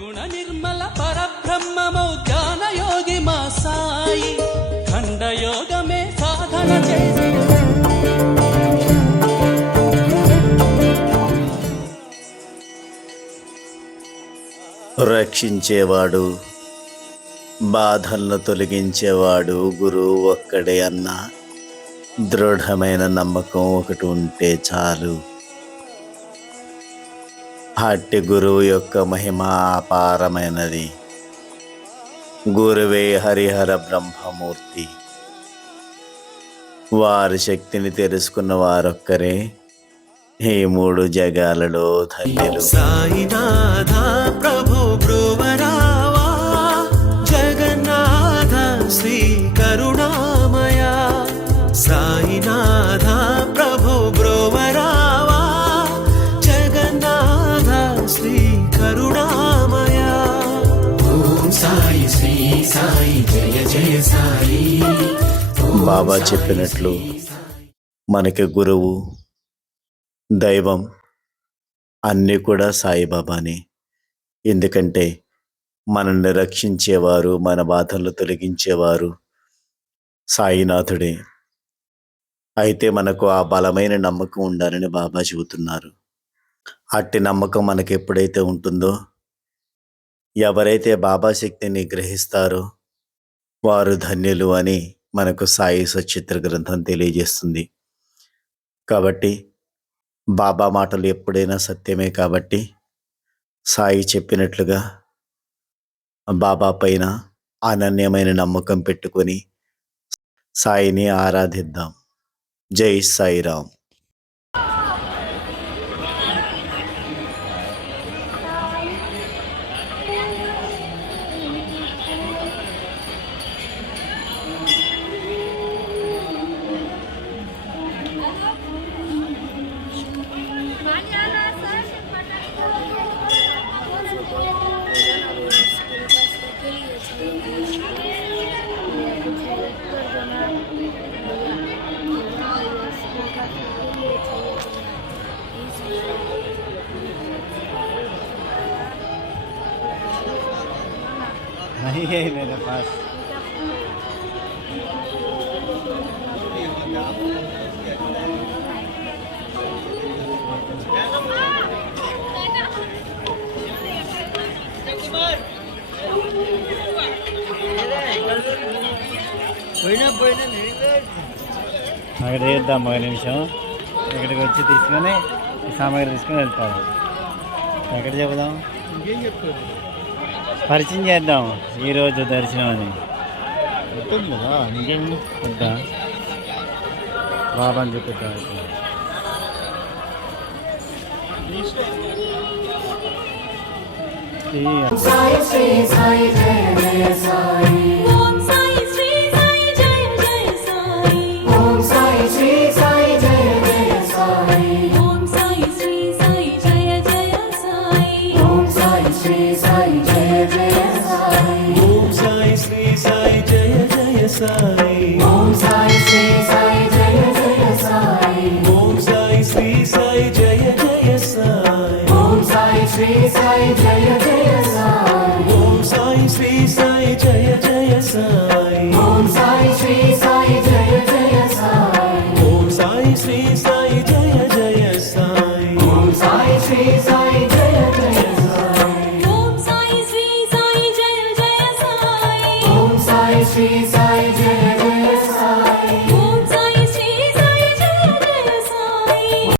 నిర్గుణ నిర్మల పరబ్రహ్మమౌ జ్ఞాన యోగి మా సాయి ఖండయోగమే సాధన చేసి రక్షించేవాడు, బాధలను తొలగించేవాడు గురువు ఒక్కడే అన్న దృఢమైన నమ్మకం ఒకటి ఉంటే చాలు. అట్టి గురువు యొక్క మహిమ అపారమైనది. గురువే హరిహర బ్రహ్మమూర్తి. వారి శక్తిని తెలుసుకున్న వారొక్కరే ఈ మూడు జగాలలో ధన్యులు. సాయినాథ ప్రభు బ్రువరావా, జగన్నాథ శ్రీ కరుణామయ. సాయినాథ ప్రభు బ్రువరావా, జగన్నాథ శ్రీ కరుణామయ. ఓం సాయి శ్రీ సాయి జయ జయ సాయి. బాబా చెప్పినట్లు మనకి గురువు, దైవం అన్నీ కూడా సాయిబాబానే. ఎందుకంటే మనల్ని రక్షించేవారు, మన బాధలను తొలగించేవారు సాయినాథుడే. అయితే మనకు ఆ బలమైన నమ్మకం ఉండాలని బాబా చెబుతున్నారు. అట్టి నమ్మకం మనకు ఎప్పుడైతే ఉంటుందో, ఎవరైతే బాబా శక్తిని గ్రహిస్తారో వారు ధన్యులు అని మనకు సాయి సచిత్ర గ్రంథం తెలియజేస్తుంది. కాబట్టి బాబా మాటలు ఎప్పుడైనా సత్యమే. కాబట్టి సాయి చెప్పినట్లుగా బాబా పైన అనన్యమైన నమ్మకం పెట్టుకొని సాయిని ఆరాధిద్దాం. జై సాయిరాం. नहीं है मेरे पास. అక్కడ చేద్దాం ఒక నిమిషం. ఇక్కడికి వచ్చి తీసుకొని సామాగ్రి తీసుకొని వెళ్తాము. ఎక్కడ చెబుదాం, పరిచయం చేద్దాం ఈరోజు దర్శనం అని. కదా ఇంకేం వద్దా, బాబాని చూపిద్దాం. Om Sai Shri Sai Jaya Jaya Sai. Om Sai Shri Sai Jaya Jaya Sai. Om Sai Shri Sai Jaya Jaya Sai. Om Sai Shri Sai Jaya Jaya Sai. Om Sai Shri Sai Jaya Jaya Sai. Om Sai Shri Sai Jaya Jaya Sai. Om Sai Shri Sai Jaya Jaya Sai. Om Sai Shri Sai Jaya Jaya Sai. Om Sai Shri Sai Jaya